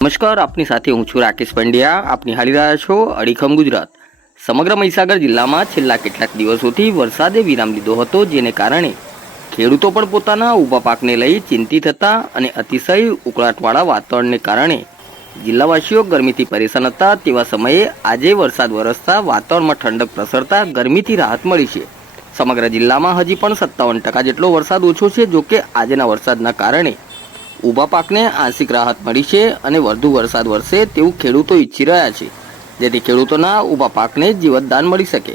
નમસ્કાર, આપની સાથે હું છું રાકેશ પંડ્યા. આપ નિહાળી રહ્યા છો અડીખમ ગુજરાત. સમગ્ર મહીસાગર જિલ્લામાં છેલ્લા કેટલાક દિવસોથી વરસાદે વિરામ લીધો હતો, જેને કારણે ખેડૂતો પણ પોતાના ઊભા પાકને લઈ ચિંતિત હતા અને અતિશય ઉકળાટવાળા વાતાવરણને કારણે જિલ્લાવાસીઓ ગરમીથી પરેશાન હતા. તેવા સમયે આજે વરસાદ વરસતા વાતાવરણમાં ઠંડક પ્રસરતા ગરમીથી રાહત મળી છે. સમગ્ર જિલ્લામાં હજી પણ 57% જેટલો વરસાદ ઓછો છે. જોકે આજના વરસાદના કારણે ઊભા પાકને આંશિક રાહત મળી છે અને વધુ વરસાદ વરસે તેવું ખેડૂતો ઈચ્છી રહ્યા છે, જેથી ખેડૂતોના ઊભા પાકને જીવતદાન મળી શકે.